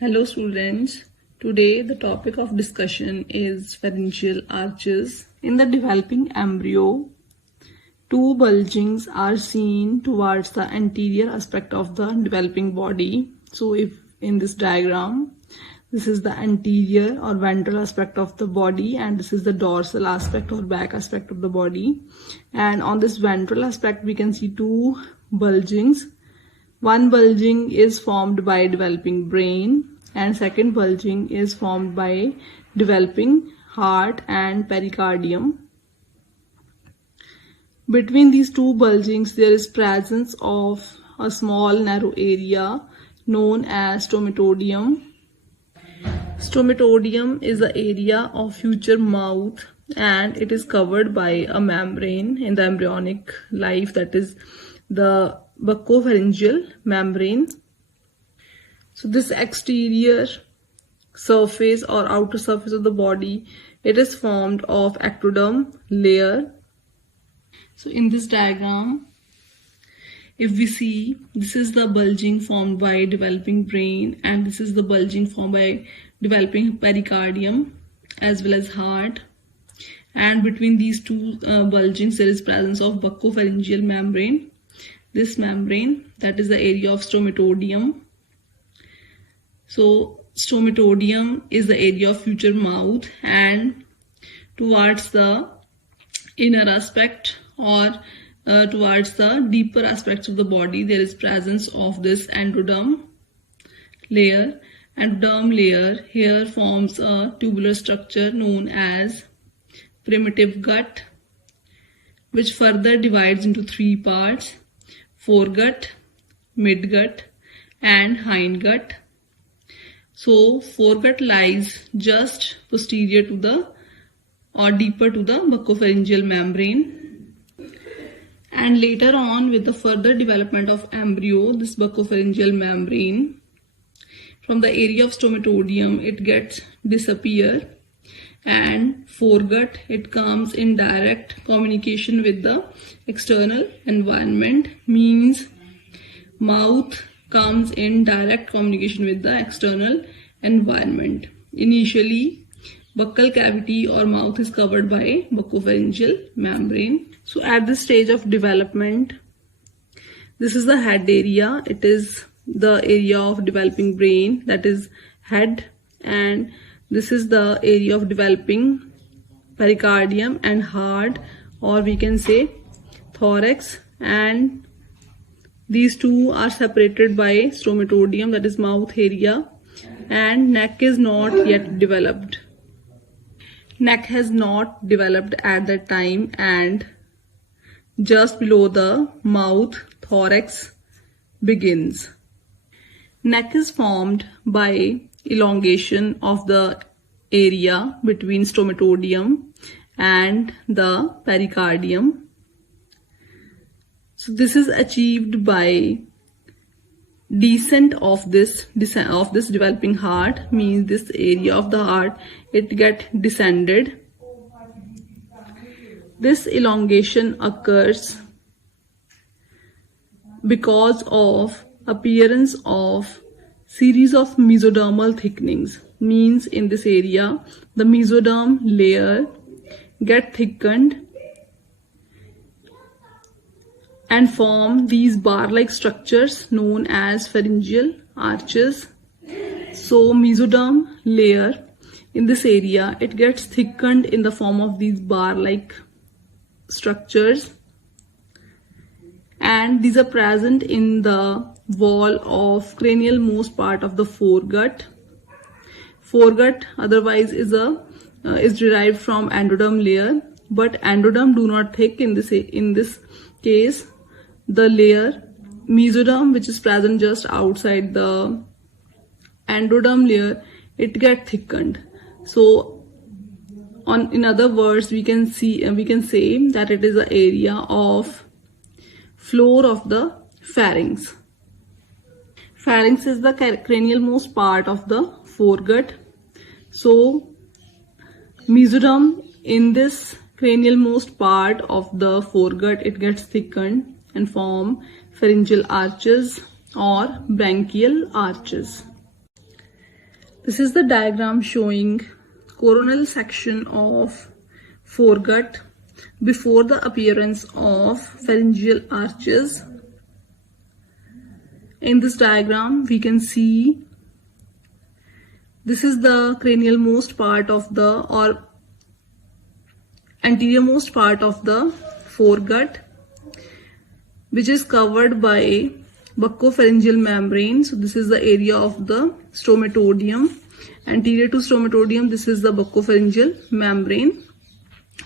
Hello students, today the topic of discussion is pharyngeal arches. In the developing embryo, two bulgings are seen towards the anterior aspect of the developing body. So if in this diagram, this is the anterior or ventral aspect of the body and this is the dorsal aspect or back aspect of the body. And on this ventral aspect, we can see two bulgings. One bulging is formed by developing brain and second bulging is formed by developing heart and pericardium. Between these two bulgings, there is presence of a small narrow area known as stomatodium. Stomatodium is the area of future mouth and it is covered by a membrane in the embryonic life, that is the buccopharyngeal membrane. So this exterior surface or outer surface of the body, it is formed of ectoderm layer. So in this diagram, if we see, this is the bulging formed by developing brain and this is the bulging formed by developing pericardium as well as heart. And between these two bulgings, there is presence of buccopharyngeal membrane. This membrane, that is the area of stomatodium. So stomatodium is the area of future mouth, and towards the inner aspect or towards the deeper aspects of the body, there is presence of this endoderm layer. Endoderm layer here forms a tubular structure known as primitive gut, which further divides into three parts: foregut, midgut and hindgut. So foregut lies just posterior to the or deeper to the buccopharyngeal membrane. And later on, with the further development of embryo, this buccopharyngeal membrane from the area of stomatodium, it gets disappear, and foregut, it comes in direct communication with the external environment, means mouth comes in direct communication with the external environment. Initially, buccal cavity or mouth is covered by buccopharyngeal membrane. So at this stage of development, this is the head area. It is the area of developing brain, that is head, and this is the area of developing pericardium and heart, or we can say thorax, and these two are separated by stomatodium, that is mouth area, and neck is not yet developed. Neck has not developed at that time, and just below the mouth, thorax begins. Neck is formed by elongation of the area between stomatodium and the pericardium. So this is achieved by descent of this developing heart, means this area of the heart, it get descended. This elongation occurs because of appearance of series of mesodermal thickenings, means in this area the mesoderm layer get thickened and form these bar-like structures known as pharyngeal arches. So mesoderm layer in this area, it gets thickened in the form of these bar-like structures, and these are present in the wall of cranial most part of the foregut. Foregut otherwise is derived from endoderm layer, but endoderm do not thick in this case. The layer mesoderm, which is present just outside the endoderm layer, it get thickened. So in other words, we can say that it is the area of floor of the pharynx. Pharynx is the cranial most part of the foregut. So mesoderm in this cranial most part of the foregut, it gets thickened and form pharyngeal arches or branchial arches. This is the diagram showing coronal section of foregut before the appearance of pharyngeal arches. In this diagram, we can see this is the cranial most part of the or anterior most part of the foregut, which is covered by buccopharyngeal membrane. So this is the area of the stomatodium. Anterior to stomatodium, this is the buccopharyngeal membrane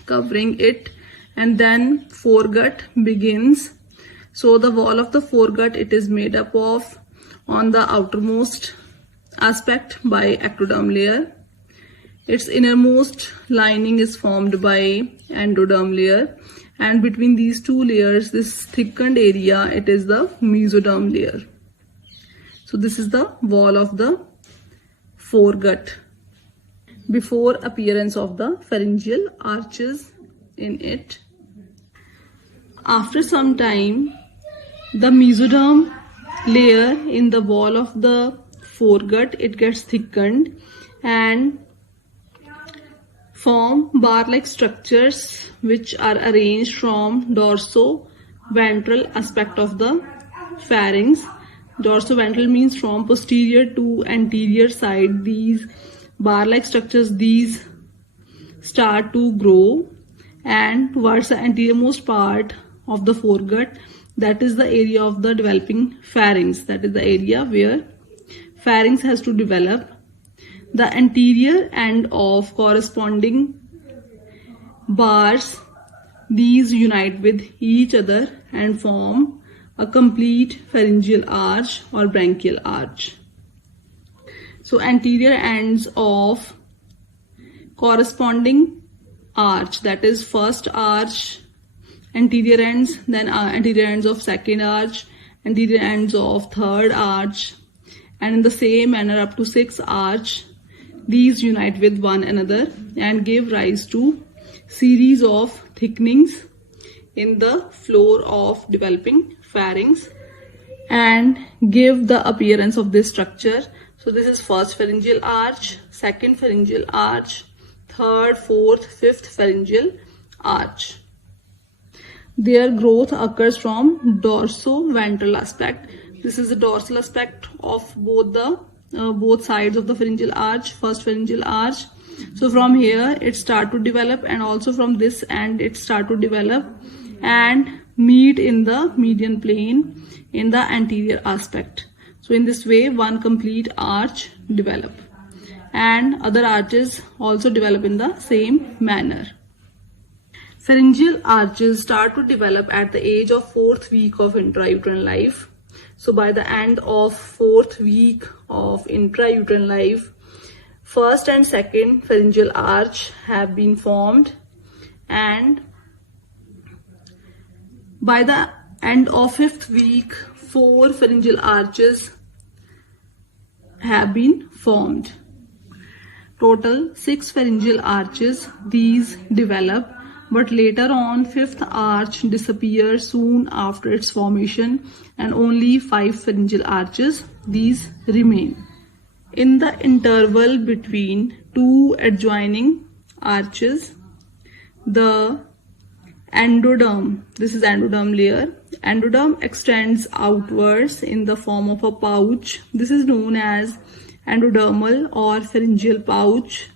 covering it, and then foregut begins. So the wall of the foregut, it is made up of, on the outermost aspect, by ectoderm layer. Its innermost lining is formed by endoderm layer, and between these two layers, this thickened area, it is the mesoderm layer. So this is the wall of the foregut before appearance of the pharyngeal arches in it. After some time, the mesoderm layer in the wall of the foregut, it gets thickened and form bar-like structures which are arranged from dorso-ventral aspect of the pharynx. Dorso-ventral means from posterior to anterior side. These bar-like structures, these start to grow, and towards the anteriormost part of the foregut, that is the area of the developing pharynx. That is the area where pharynx has to develop. The anterior end of corresponding bars, these unite with each other and form a complete pharyngeal arch or branchial arch. So anterior ends of corresponding arch, that is first arch, anterior ends, then anterior ends of second arch, anterior ends of third arch, and in the same manner up to sixth arch. These unite with one another and give rise to series of thickenings in the floor of developing pharynx and give the appearance of this structure. So this is first pharyngeal arch, second pharyngeal arch, third, fourth, fifth pharyngeal arch. Their growth occurs from dorso-ventral aspect. This is the dorsal aspect of both sides of the pharyngeal arch, first pharyngeal arch. So from here it start to develop, and also from this end it start to develop and meet in the median plane in the anterior aspect. So in this way one complete arch develop, and other arches also develop in the same manner. Pharyngeal arches start to develop at the age of 4th week of intrauterine life. So by the end of 4th week of intrauterine life, first and second pharyngeal arch have been formed, and by the end of 5th week, 4 pharyngeal arches have been formed. Total 6 pharyngeal arches these develop, but later on 5th arch disappears soon after its formation, and only 5 pharyngeal arches these remain. In the interval between two adjoining arches, the endoderm, this is endoderm layer, endoderm extends outwards in the form of a pouch. This is known as endodermal or pharyngeal pouch.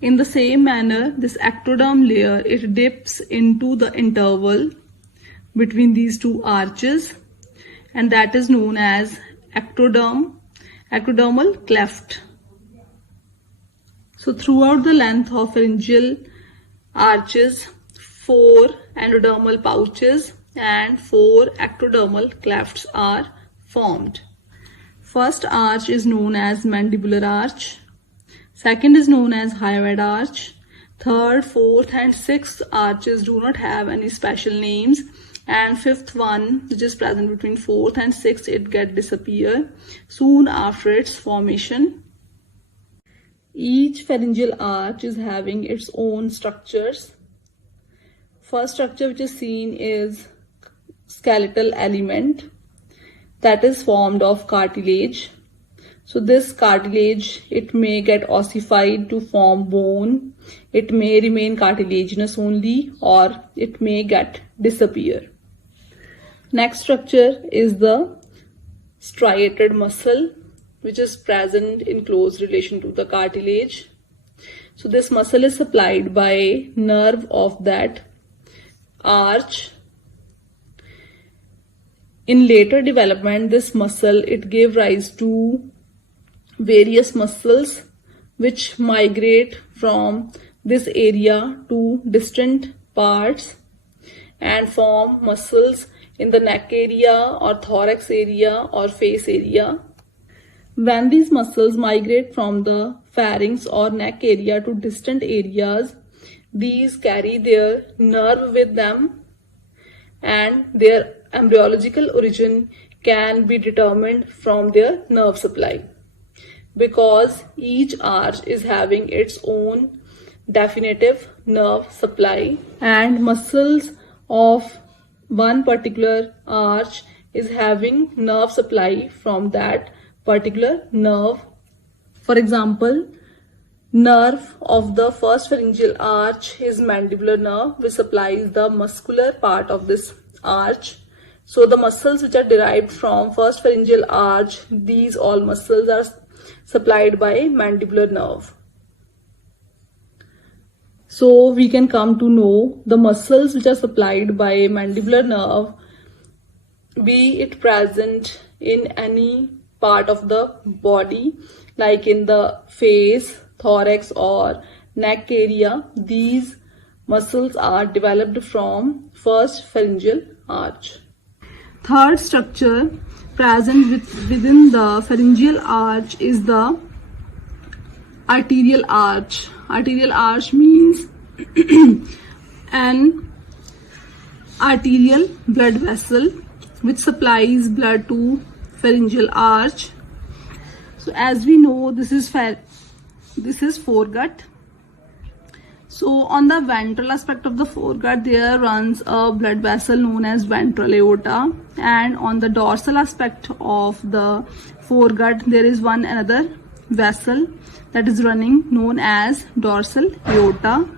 In the same manner, this ectoderm layer, it dips into the interval between these two arches, and that is known as ectodermal cleft. So throughout the length of pharyngeal arches, 4 endodermal pouches and 4 ectodermal clefts are formed. First arch is known as mandibular arch. Second is known as hyoid arch. Third, fourth and sixth arches do not have any special names, and fifth one, which is present between fourth and sixth, it get disappear soon after its formation. Each pharyngeal arch is having its own structures. First structure which is seen is skeletal element. that is formed of cartilage. So this cartilage, it may get ossified to form bone, it may remain cartilaginous only, or it may get disappear. Next structure is the striated muscle, which is present in close relation to the cartilage. So this muscle is supplied by nerve of that arch. In later development, this muscle, it gave rise to various muscles which migrate from this area to distant parts and form muscles in the neck area or thorax area or face area. When these muscles migrate from the pharynx or neck area to distant areas, these carry their nerve with them, and their embryological origin can be determined from their nerve supply, because each arch is having its own definitive nerve supply, and muscles of one particular arch is having nerve supply from that particular nerve. For example, nerve of the first pharyngeal arch is mandibular nerve, which supplies the muscular part of this arch. So the muscles which are derived from first pharyngeal arch, these all muscles are supplied by mandibular nerve. So we can come to know the muscles which are supplied by mandibular nerve, be it present in any part of the body, like in the face, thorax or neck area. These muscles are developed from first pharyngeal arch. Third structure present within the pharyngeal arch is the arterial arch. Arterial arch means an arterial blood vessel which supplies blood to pharyngeal arch. So as we know, this is foregut. So on the ventral aspect of the foregut, there runs a blood vessel known as ventral aorta, and on the dorsal aspect of the foregut, there is one another vessel that is running known as dorsal aorta.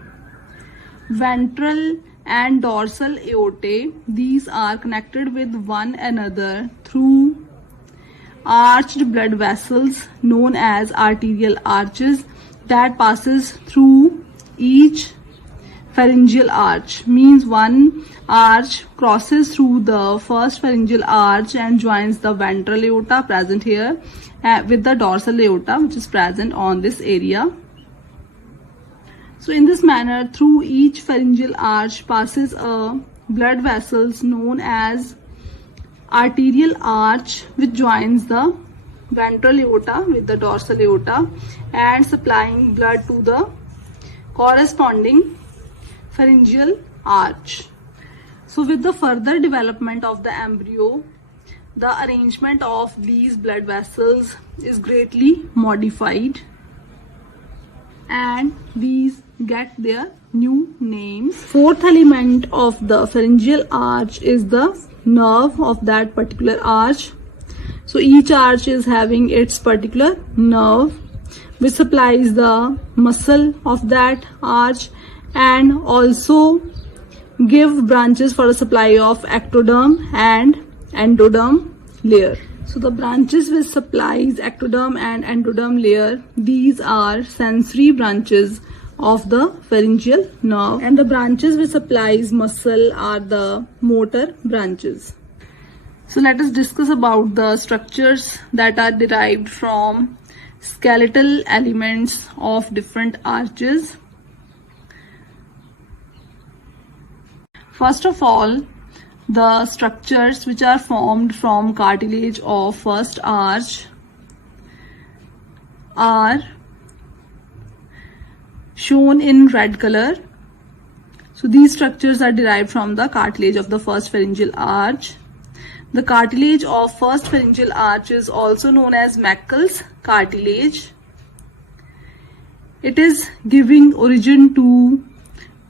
Ventral and dorsal aortae, these are connected with one another through arched blood vessels known as arterial arches that passes through each pharyngeal arch. Means one arch crosses through the first pharyngeal arch and joins the ventral aorta present here with the dorsal aorta which is present on this area. So in this manner, through each pharyngeal arch passes a blood vessels known as arterial arch which joins the ventral aorta with the dorsal aorta and supplying blood to the corresponding pharyngeal arch. So with the further development of the embryo, the arrangement of these blood vessels is greatly modified and these get their new names. Fourth element of the pharyngeal arch is the nerve of that particular arch. So each arch is having its particular nerve which supplies the muscle of that arch and also give branches for the supply of ectoderm and endoderm layer. So the branches which supplies ectoderm and endoderm layer, these are sensory branches of the pharyngeal nerve, and the branches which supplies muscle are the motor branches. So let us discuss about the structures that are derived from skeletal elements of different arches. First of all, the structures which are formed from cartilage of first arch are shown in red color. So these structures are derived from the cartilage of the first pharyngeal arch. The cartilage of first pharyngeal arch is also known as Meckel's cartilage. It is giving origin to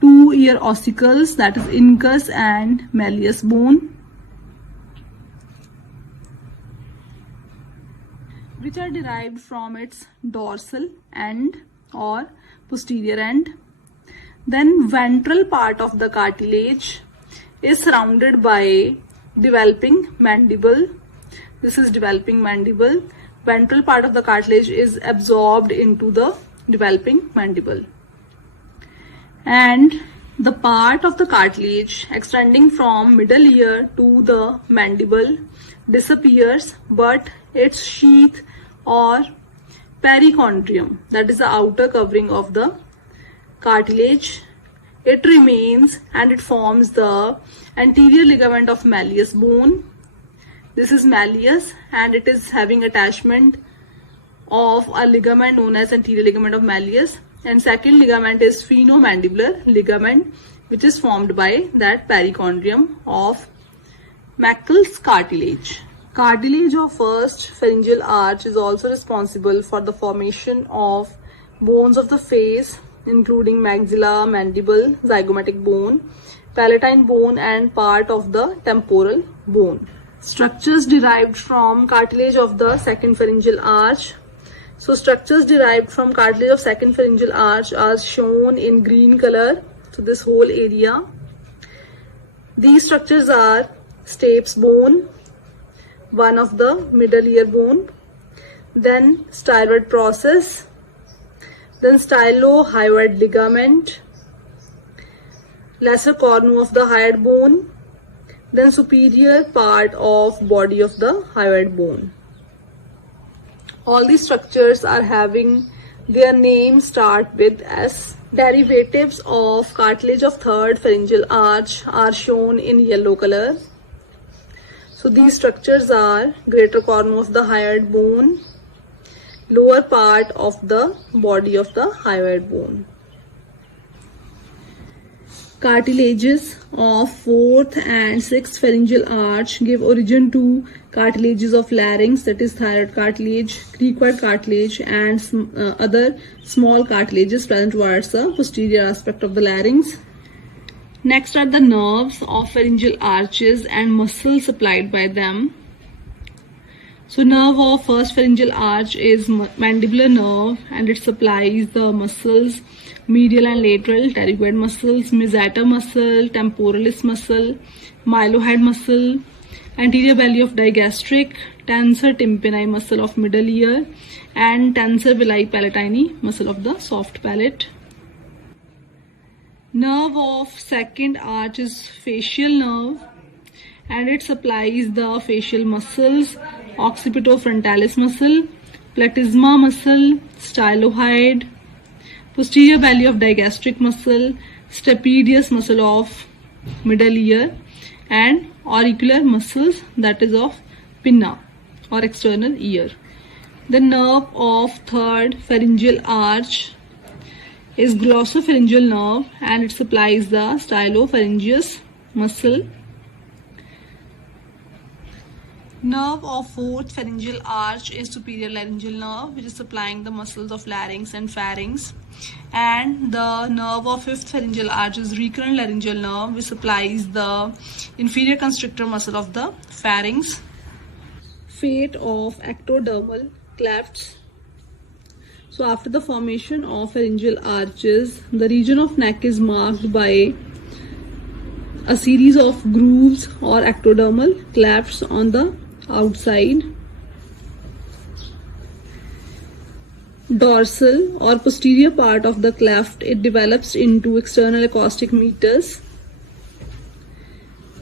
two ear ossicles, that is incus and malleus bone. which are derived from its dorsal end or posterior end. Then ventral part of the cartilage is surrounded by developing mandible. This is developing mandible. Ventral part of the cartilage is absorbed into the developing mandible. And the part of the cartilage extending from middle ear to the mandible disappears, but its sheath or perichondrium, that is the outer covering of the cartilage, it remains and it forms the anterior ligament of malleus bone. This is malleus and it is having attachment of a ligament known as anterior ligament of malleus, and second ligament is phenomandibular ligament, which is formed by that perichondrium of Meckel's cartilage. Cartilage of first pharyngeal arch is also responsible for the formation of bones of the face, including maxilla, mandible, zygomatic bone, palatine bone, and part of the temporal bone. Structures derived from cartilage of the second pharyngeal arch. So structures derived from cartilage of second pharyngeal arch are shown in green color. So this whole area. These structures are stapes bone, one of the middle ear bone, then styloid process, then stylohyoid ligament, lesser cornu of the hyoid bone, then superior part of body of the hyoid bone. All these structures are having their names start with S. Derivatives of cartilage of third pharyngeal arch are shown in yellow color. So these structures are greater cornu of the hyoid bone, lower part of the body of the hyoid bone. Cartilages of fourth and sixth pharyngeal arch give origin to cartilages of larynx, that is thyroid cartilage, cricoid cartilage, and other small cartilages present towards the posterior aspect of the larynx. Next are the nerves of pharyngeal arches and muscles supplied by them. So nerve of first pharyngeal arch is mandibular nerve, and it supplies the muscles medial and lateral pterygoid muscles, masseter muscle, temporalis muscle, mylohyoid muscle, anterior belly of digastric, tensor tympani muscle of middle ear, and tensor villi palatini muscle of the soft palate. Nerve of second arch is facial nerve, and it supplies the facial muscles, occipitofrontalis muscle, platysma muscle, stylohyoid, posterior belly of digastric muscle, stapedius muscle of middle ear, and auricular muscles, that is of pinna or external ear. The nerve of third pharyngeal arch is glossopharyngeal nerve, and it supplies the stylopharyngeus muscle. Nerve of fourth pharyngeal arch is superior laryngeal nerve, which is supplying the muscles of larynx and pharynx. And the nerve of fifth pharyngeal arch is recurrent laryngeal nerve, which supplies the inferior constrictor muscle of the pharynx. Fate of ectodermal clefts. So after the formation of pharyngeal arches, the region of neck is marked by a series of grooves or ectodermal clefts on the outside. Dorsal or posterior part of the cleft, it develops into external acoustic meatus.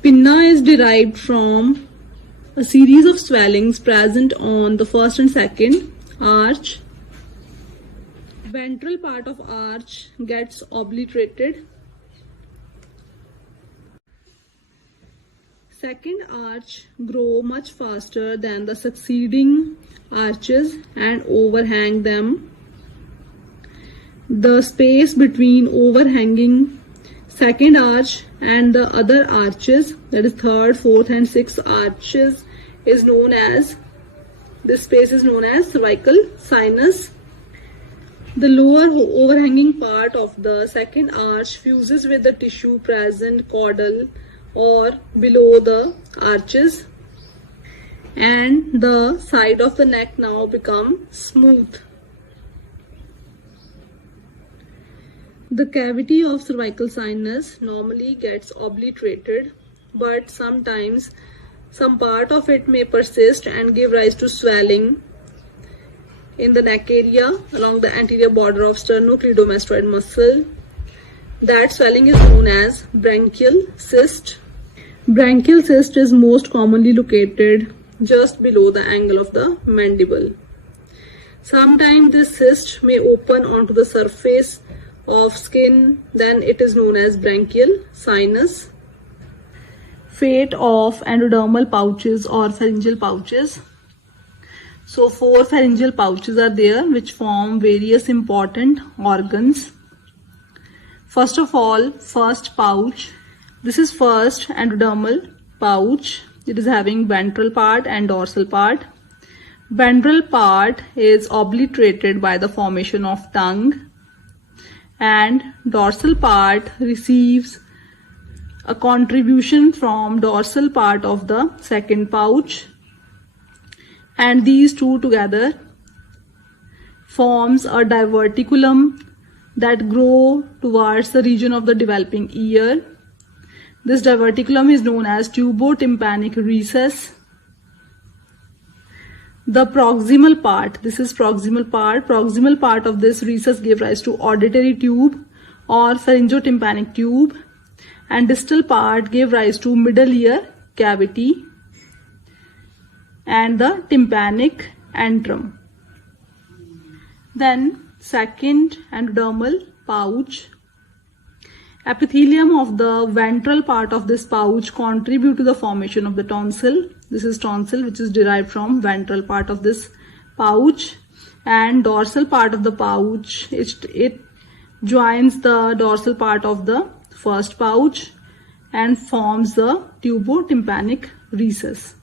Pinna is derived from a series of swellings present on the first and second arch. Ventral part of arch gets obliterated. Second arch grow much faster than the succeeding arches and overhang them. The space between overhanging second arch and the other arches, that is third, fourth and sixth arches, is known as, this space is known as cervical sinus. The lower overhanging part of the second arch fuses with the tissue present caudal or below the arches. and the side of the neck now become smooth. The cavity of cervical sinus normally gets obliterated, but sometimes some part of it may persist and give rise to swelling in the neck area along the anterior border of sternocleidomastoid muscle. That swelling is known as branchial cyst. Branchial cyst is most commonly located just below the angle of the mandible. Sometimes this cyst may open onto the surface of skin, then it is known as branchial sinus. Fate of endodermal pouches or pharyngeal pouches. So 4 pharyngeal pouches are there which form various important organs. First of all, first pouch. This is first endodermal pouch. It is having ventral part and dorsal part. Ventral part is obliterated by the formation of tongue, and dorsal part receives a contribution from dorsal part of the second pouch, and these two together forms a diverticulum that grow towards the region of the developing ear. This diverticulum is known as tubotympanic recess. The proximal part, this is proximal part of this recess gave rise to auditory tube or pharyngotympanic tube, and distal part gave rise to middle ear cavity and the tympanic antrum. Then second endodermal pouch. Epithelium of the ventral part of this pouch contribute to the formation of the tonsil. This is tonsil which is derived from ventral part of this pouch, and dorsal part of the pouch, it joins the dorsal part of the first pouch and forms the tubotympanic recess.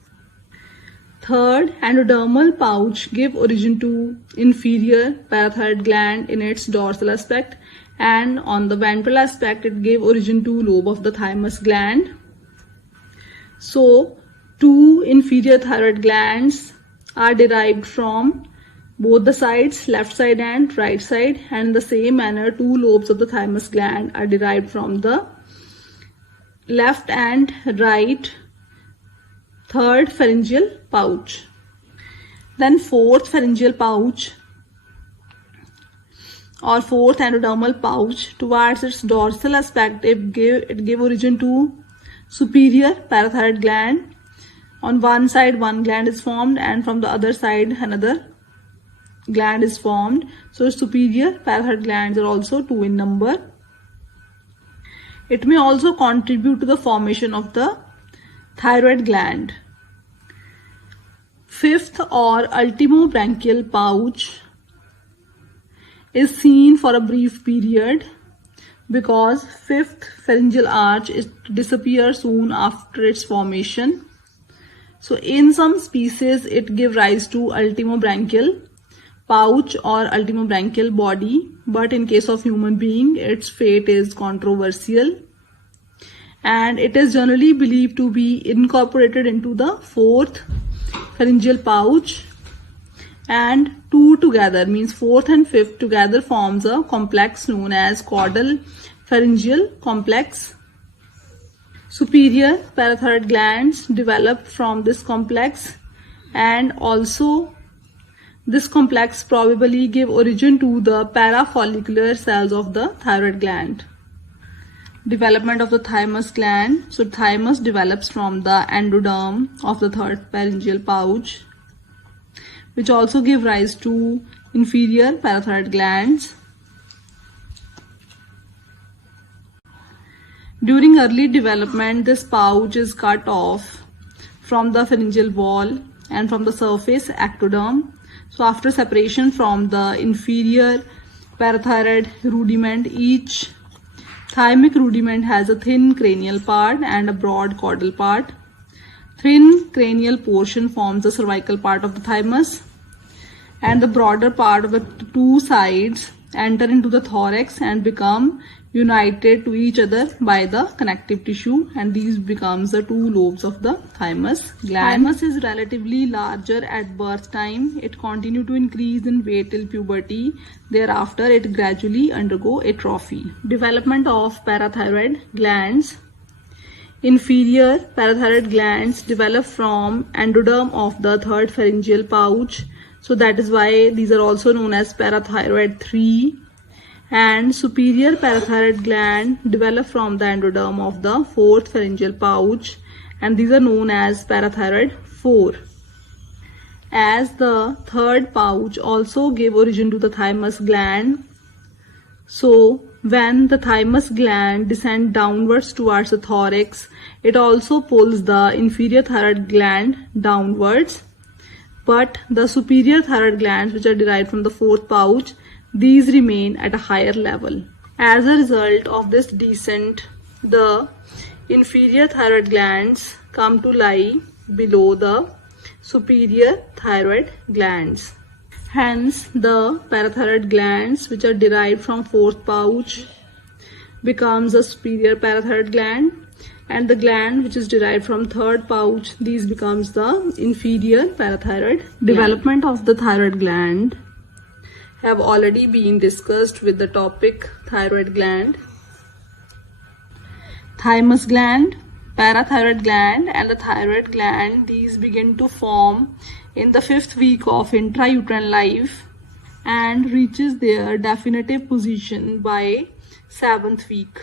Third endodermal pouch give origin to inferior parathyroid gland in its dorsal aspect, and on the ventral aspect it gave origin to lobe of the thymus gland. So 2 inferior thyroid glands are derived from both the sides, left side and right side, and in the same manner 2 lobes of the thymus gland are derived from the left and right third pharyngeal pouch. Then fourth pharyngeal pouch or fourth endodermal pouch, towards its dorsal aspect it gave origin to superior parathyroid gland. On one side one gland is formed, and from the other side another gland is formed. So superior parathyroid glands are also 2 in number. It may also contribute to the formation of the thyroid gland. Fifth or ultimobranchial pouch is seen for a brief period because fifth pharyngeal arch disappears soon after its formation. So in some species it gives rise to ultimobranchial pouch or ultimobranchial body, but in case of human being its fate is controversial, and it is generally believed to be incorporated into the fourth pharyngeal pouch, and 2 together, means fourth and fifth together, forms a complex known as caudal pharyngeal complex. Superior parathyroid glands develop from this complex, and also this complex probably gave origin to the parafollicular cells of the thyroid gland. Development of the thymus gland. So thymus develops from the endoderm of the third pharyngeal pouch, which also give rise to inferior parathyroid glands. During early development, this pouch is cut off from the pharyngeal wall and from the surface ectoderm. So after separation from the inferior parathyroid rudiment, each thymic rudiment has a thin cranial part and a broad caudal part. Thin cranial portion forms the cervical part of the thymus, and the broader part of the 2 sides enter into the thorax and become united to each other by the connective tissue, and these becomes the two lobes of the thymus gland. Thymus is relatively larger at birth time. It continue to increase in weight till puberty. Thereafter it gradually undergo atrophy. Development of parathyroid glands. Inferior parathyroid glands develop from endoderm of the third pharyngeal pouch, so that is why these are also known as parathyroid 3. And superior parathyroid gland develop from the endoderm of the fourth pharyngeal pouch, and these are known as parathyroid 4. As the third pouch also gave origin to the thymus gland, so when the thymus gland descends downwards towards the thorax, it also pulls the inferior thyroid gland downwards. But the superior thyroid glands, which are derived from the fourth pouch, these remain at a higher level. As a result of this descent, the inferior thyroid glands come to lie below the superior thyroid glands. Hence, the parathyroid glands, which are derived from fourth pouch, becomes a superior parathyroid gland, and the gland which is derived from third pouch, these becomes the inferior parathyroid gland. Development of the thyroid gland have already been discussed with the topic thyroid gland. Thymus gland, parathyroid gland and the thyroid gland, these begin to form in the 5th week of intrauterine life and reaches their definitive position by 7th week.